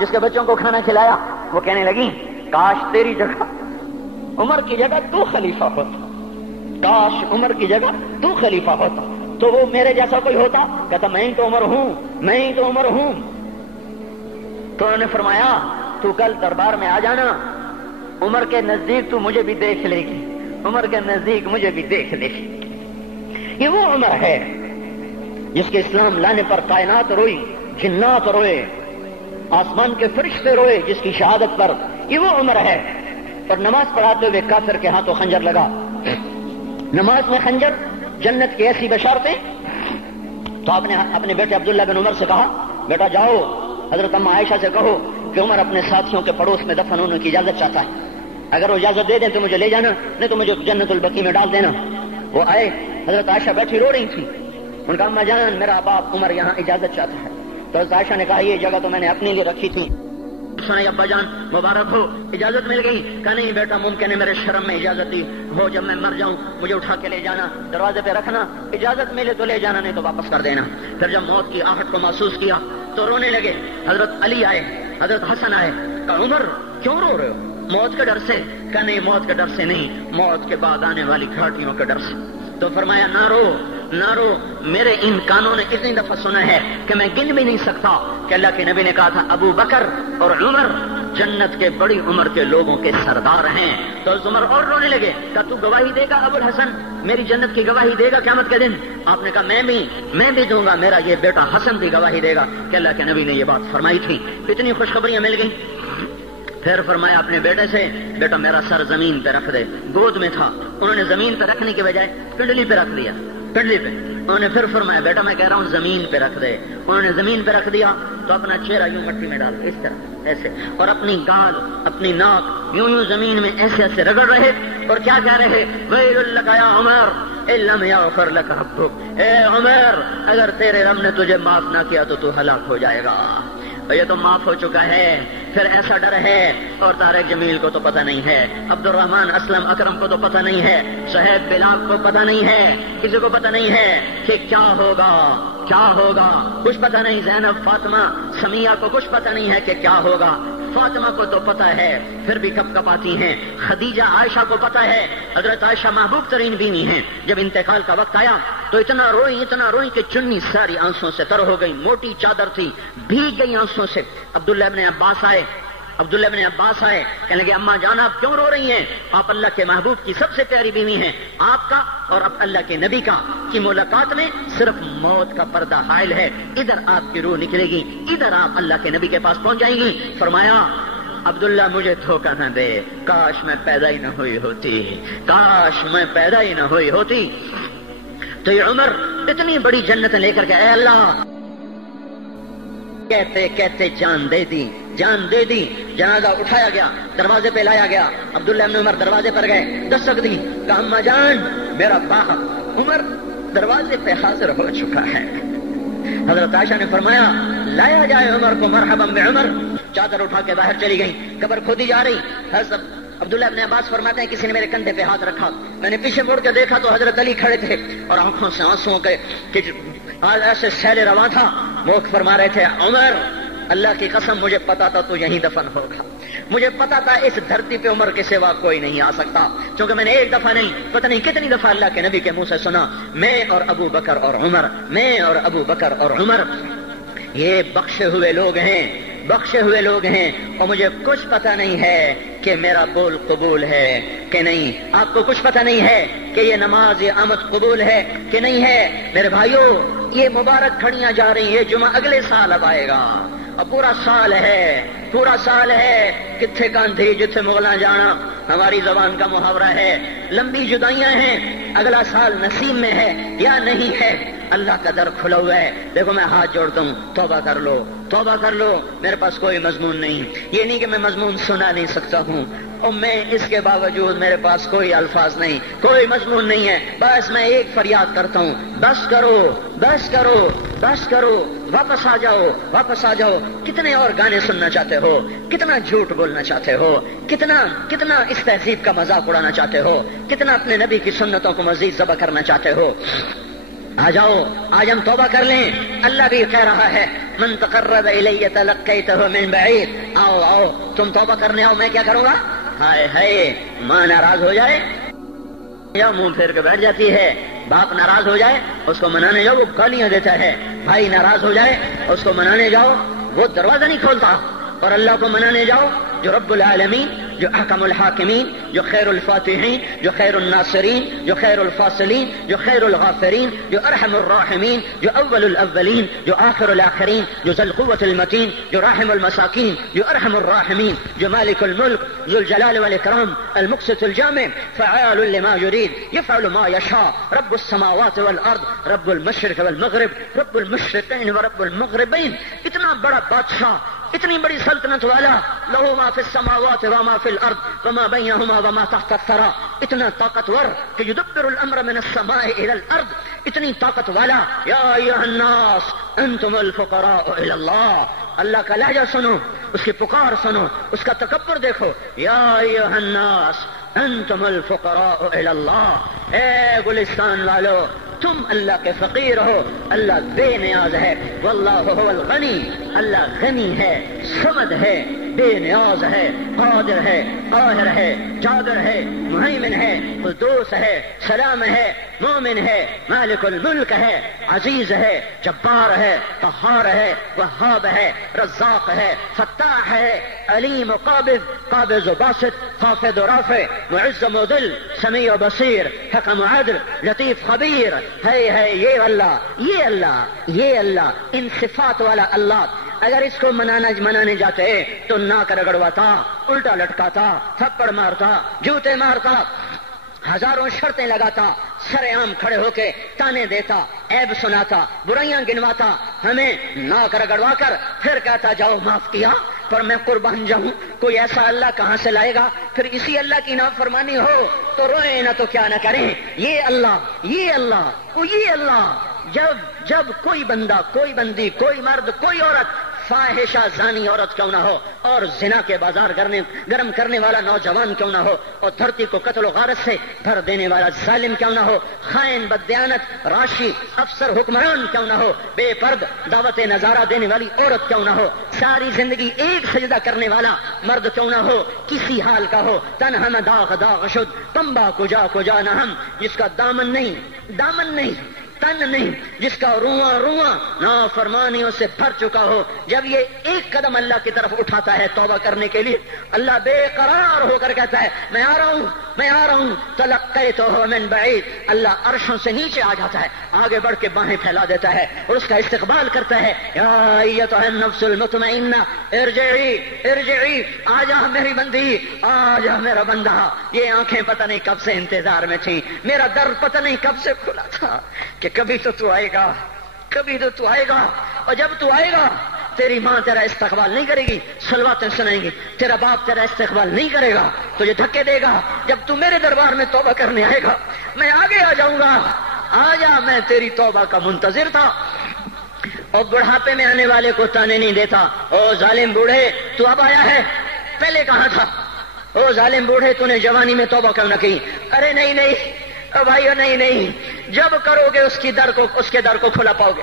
جس کے بچوں کو کھانا کھلایا، وہ کہنے لگی کاش تیری جگہ عمر کی جگہ تو خلیفہ ہوتا، کاش عمر کی جگہ تو خلیفہ ہوتا تو وہ میرے جیسا کوئی ہوتا. کہتا میں ہی تو عمر ہوں، میں ہی تو عمر ہوں. تو انہوں نے فرمایا تو کل دربار میں آ جانا، عمر کے نزدیک تو مجھے بھی دیکھ لے گی، عمر کے نزدیک مجھے بھی دیکھ لے گی. یہ وہ عمر ہے جس کے اسلام لانے پر کائنات روئی، جنات روئے، آسمان کے فرشتے روئے جس کی شہادت پر. یہ وہ عمر ہے. اور نماز پڑھاتے ہوئے کافر کے ہاتھوں خنجر لگا. نماز میں خنجر، جنت کی ایسی بشارتیں. تو آپ نے اپنے بیٹے عبداللہ بن عمر سے کہا بیٹا جاؤ حضرت اماں عائشہ سے کہو کہ عمر اپنے ساتھیوں کے پڑوس میں دفن ہونے کی اجازت چاہتا ہے، اگر وہ اجازت دے دیں تو مجھے لے جانا، نہیں تو مجھے جنت البقیع میں ڈال دینا. وہ آئے، حضرت عائشہ بیٹھی رو رہی تھی. ان کا اماں جان میرا باپ عمر یہاں اجازت چاہتا ہے. تو حضرت عائشہ نے کہا یہ جگہ تو میں نے اپنے لیے رکھی تھی. ابا جان مبارک ہو، اجازت مل گئی. کہا نہیں بیٹا ممکن ہے میرے شرم میں اجازت دی ہو، جب میں مر جاؤں مجھے اٹھا کے لے جانا، دروازے پہ رکھنا، اجازت ملے تو لے جانا نہیں تو واپس کر دینا. پھر جب موت کی آہٹ کو محسوس کیا تو رونے لگے. حضرت علی آئے، حضرت حسن آئے. کہا عمر کیوں رو رہے ہو؟ موت کے ڈر سے. کہا نہیں موت کے ڈر سے نہیں، موت کے بعد آنے والی گھاٹیوں کے ڈر سے. تو فرمایا نہ رو نہ رو، میرے ان کانوں نے اتنی دفعہ سنا ہے کہ میں گن بھی نہیں سکتا کہ اللہ کے نبی نے کہا تھا ابو بکر اور عمر جنت کے بڑی عمر کے لوگوں کے سردار ہیں. تو عمر اور رونے لگے. کہا تو گواہی دے گا ابو الحسن، میری جنت کی گواہی دے گا قیامت کے دن؟ آپ نے کہا میں بھی دوں گا، میرا یہ بیٹا حسن بھی گواہی دے گا کہ اللہ کے نبی نے یہ بات فرمائی تھی. اتنی خوشخبریاں مل گئی. پھر فرمایا اپنے بیٹے سے بیٹا میرا سر زمین پہ رکھ دے. گود میں تھا، انہوں نے زمین پہ رکھنے کے بجائے پنڈلی پہ رکھ دیا، پنڈلی پہ. انہوں نے پھر فرمایا بیٹا میں کہہ رہا ہوں زمین پہ رکھ دے. انہوں نے زمین پہ رکھ دیا تو اپنا چہرہ یوں مٹی میں ڈال اس طرح ایسے، اور اپنی گال اپنی ناک یوں زمین میں ایسے ایسے رگڑ رہے. اور کیا کہہ رہے؟ ویل لک یا عمر ان لم یغفر لک ربک، اے عمر اگر تیرے رب نے تجھے معاف نہ کیا تو ہلاک ہو جائے گا. یہ تو معاف ہو چکا ہے، پھر ایسا ڈر ہے. اور طارق جمیل کو تو پتہ نہیں ہے، عبد الرحمن اسلم اکرم کو تو پتہ نہیں ہے، صہیب بلال کو پتہ نہیں ہے، کسی کو پتہ نہیں ہے کہ کیا ہوگا کیا ہوگا. کچھ پتہ نہیں. زینب فاطمہ سمیہ کو کچھ پتہ نہیں ہے کہ کیا ہوگا. فاطمہ کو تو پتہ ہے پھر بھی کپ کپاتی ہیں. خدیجہ عائشہ کو پتہ ہے، حضرت عائشہ محبوب ترین بیوی ہیں. جب انتقال کا وقت آیا تو اتنا روئی کہ چنی ساری آنسوں سے تر ہو گئی. موٹی چادر تھی، بھیگ گئی آنسوں سے. عبداللہ ابن عباس آئے کہنے لگے اماں جان آپ کیوں رو رہی ہیں؟ آپ اللہ کے محبوب کی سب سے پیاری بیوی ہیں. آپ کا اور اب اللہ کے نبی کا کی ملاقات میں صرف موت کا پردہ حائل ہے. ادھر آپ کی روح نکلے گی، ادھر آپ اللہ کے نبی کے پاس پہنچ جائیں گی. فرمایا عبداللہ مجھے دھوکہ نہ دے، کاش میں پیدا ہی نہ ہوئی ہوتی، کاش میں پیدا ہی نہ ہوئی ہوتی. تو یہ عمر اتنی بڑی جنت لے کر کے اے اللہ کہتے کہتے جان دے دی. جنازہ اٹھایا گیا، دروازے پہ لایا گیا. عبداللہ بن عمر دروازے پر گئے، دستک دی. کہا اماں جان میرا باپ عمر دروازے پہ حاضر ہو چکا ہے. حضرت عائشہ نے فرمایا لایا جائے عمر کو. مرحبا بعمر. چادر اٹھا کے باہر چلی گئی. قبر کھودی جا رہی. حضرت عبداللہ ابن عباس فرماتے ہیں کسی نے میرے کندھے پہ ہاتھ رکھا. میں نے پیچھے مڑ کے دیکھا تو حضرت علی کھڑے تھے اور آنکھوں سے آنسوں کے ایسے سیل رواں تھا. وہ فرما رہے تھے عمر اللہ کی قسم مجھے پتا تھا تو یہیں دفن ہوگا. مجھے پتا تھا اس دھرتی پہ عمر کے سوا کوئی نہیں آ سکتا، کیونکہ میں نے ایک دفعہ نہیں پتہ نہیں کتنی دفعہ اللہ کے نبی کے منہ سے سنا میں اور ابو بکر اور عمر، میں اور ابو بکر اور عمر یہ بخشے ہوئے لوگ ہیں اور مجھے کچھ پتہ نہیں ہے کہ میرا بول قبول ہے کہ نہیں. آپ کو کچھ پتہ نہیں ہے کہ یہ نماز یہ آمد قبول ہے کہ نہیں ہے. میرے بھائیوں یہ مبارک کھڑیاں جا رہی ہے، جمعہ اگلے سال اب آئے گا اور پورا سال ہے کتھے کاندھی جتھے مغلاں جانا ہماری زبان کا محاورہ ہے. لمبی جدائیاں ہیں، اگلا سال نصیب میں ہے یا نہیں ہے. اللہ کا در کھلا ہوا ہے. دیکھو میں ہاتھ جوڑتا ہوں، توبہ کر لو. میرے پاس کوئی مضمون نہیں، یہ نہیں کہ میں مضمون سنا نہیں سکتا ہوں اور میں اس کے باوجود میرے پاس کوئی الفاظ نہیں، کوئی مضمون نہیں ہے. بس میں ایک فریاد کرتا ہوں، بس کرو، واپس آ جاؤ. کتنے اور گانے سننا چاہتے ہو، کتنا جھوٹ بولنا چاہتے ہو، کتنا اس تہذیب کا مذاق اڑانا چاہتے ہو، کتنا اپنے نبی کی سنتوں کو مزید ذبح کرنا چاہتے ہو. آ جاؤ آج ہم توبہ کر لیں. اللہ بھی کہہ رہا ہے من تقرب الی تلقیتہ من بعید. آؤ آؤ تم توبہ کرنے آؤ, میں کیا کروں گا. ہائے ہائے ماں ناراض ہو جائے یا منہ پھیر کے بیٹھ جاتی ہے, باپ ناراض ہو جائے اس کو منانے جاؤ وہ گالیاں دیتا ہے, بھائی ناراض ہو جائے اس کو منانے جاؤ وہ دروازہ نہیں کھولتا. اور اللہ کو منانے جاؤ جو رب العالمین, جو احکم الحاکمین, جو خیر الفاتحین, جو خیر الناصرین, جو خیر الفاصلین, جو خیر الغافرین, جو ارحم الراحمین, جو اول الاولین, جو آخر الاخرین, جو ذو القوة المتین, جو راحم المساکین, جو ارحم الراحمین, جو مالک الملک, ذو الجلال والاکرام, المقسط الجامع, فعال لما يريد, يفعل ما يشاء, رب السماوات والارض, رب المشرق والمغرب, رب المشرقین ورب المغربین. اتنا بڑا بادشاہ, اتنی بڑی سلطنت والا, لہو ما فی السماوات وما فی الارض وما بینہما وما تحت الثری, اتنا طاقتور کہ یدبر الامر من السماء الى الارض, اتنی طاقت والا. یا ایھا الناس انتم الفقراء الى اللہ. اللہ کا لہجہ سنو, اس کی پکار سنو, اس کا تکبر دیکھو. یا ایھا الناس انتم الفقراء الى اللہ. اے گلستان والو تم اللہ کے فقیر ہو, اللہ بے نیاز ہے. واللہ هو الغنی, اللہ غنی ہے, صمد ہے, بے نیاز ہے, قادر ہے, قاہر ہے, جابر ہے, مہیمن ہے, قدوس ہے, سلام ہے, مومن ہے, مالک الملک ہے, عزیز ہے, جبار ہے, قہار ہے, وہاب ہے, رزاق ہے, فتاح ہے, علیم و قابض, قابض و باسط, خافض و رافع, معز و مذل, سمیع و بصیر, حکم و عدل, لطیف خبیر. ہے یہ اللہ, یہ اللہ, یہ اللہ, ان صفات والا اللہ. اگر اس کو منانے جاتے تو ناک رگڑواتا, الٹا لٹکاتا, تھپڑ مارتا, جوتے مارتا, ہزاروں شرطیں لگاتا, سر عام کھڑے ہو کے تانے دیتا, عیب سناتا, برائیاں گنواتا, ہمیں ناک رگڑوا کر پھر کہتا جاؤ معاف کیا پر میں قربان جاؤں. کوئی ایسا اللہ کہاں سے لائے گا؟ پھر اسی اللہ کی نافرمانی ہو تو روئیں نہ تو کیا نہ کریں. یہ اللہ, یہ اللہ, یہ اللہ. جب کوئی بندہ, کوئی بندی, کوئی مرد, کوئی عورت فاحشہ زانی عورت کیوں نہ ہو, اور زنا کے بازار گرم کرنے والا نوجوان کیوں نہ ہو, اور دھرتی کو قتل و غارت سے بھر دینے والا ظالم کیوں نہ ہو, خائن, بددیانت, راشی, افسر, حکمران کیوں نہ ہو, بے پرد دعوت نظارہ دینے والی عورت کیوں نہ ہو, ساری زندگی ایک سجدہ کرنے والا مرد کیوں نہ ہو, کسی حال کا ہو, تن ہم داغ داغ شد, تمبا کجا نہ ہم, جس کا دامن نہیں, تن نہیں, جس کا رواں نافرمانیوں سے بھر چکا ہو. جب یہ ایک قدم اللہ کی طرف اٹھاتا ہے توبہ کرنے کے لیے, اللہ بے قرار ہو کر کہتا ہے میں آ رہا ہوں, تلقیتہ من بعید. اللہ عرشوں سے نیچے آ جاتا ہے, آگے بڑھ کے باہیں پھیلا دیتا ہے اور اس کا استقبال کرتا ہے. یا ایتھا النفس المطمئنہ ارجعی, آ جا میری بندی, آ جا میرا بندہ. یہ آنکھیں پتہ نہیں کب سے انتظار میں تھیں, میرا در پتہ نہیں کب سے کھلا تھا کہ کبھی تو آئے گا, کبھی تو آئے گا. اور جب تو آئے گا تیری ماں تیرا استقبال نہیں کرے گی, صلواتیں سنائیں گی, تیرا باپ تیرا استقبال نہیں کرے گا, تجھے دھکے دے گا. جب تو میرے دربار میں توبہ کرنے آئے گا میں آگے آ جاؤں گا, آ جا, میں تیری توبہ کا منتظر تھا. اور بڑھاپے میں آنے والے کو تانے نہیں دیتا, او ظالم بوڑھے تو اب آیا ہے, پہلے کہاں تھا, او ظالم بوڑھے تو نے جوانی میں توبہ کیوں نہ کی. ارے نہیں بھائیو, نہیں, جب کرو گے اس کے در کو کھلا پاؤ گے.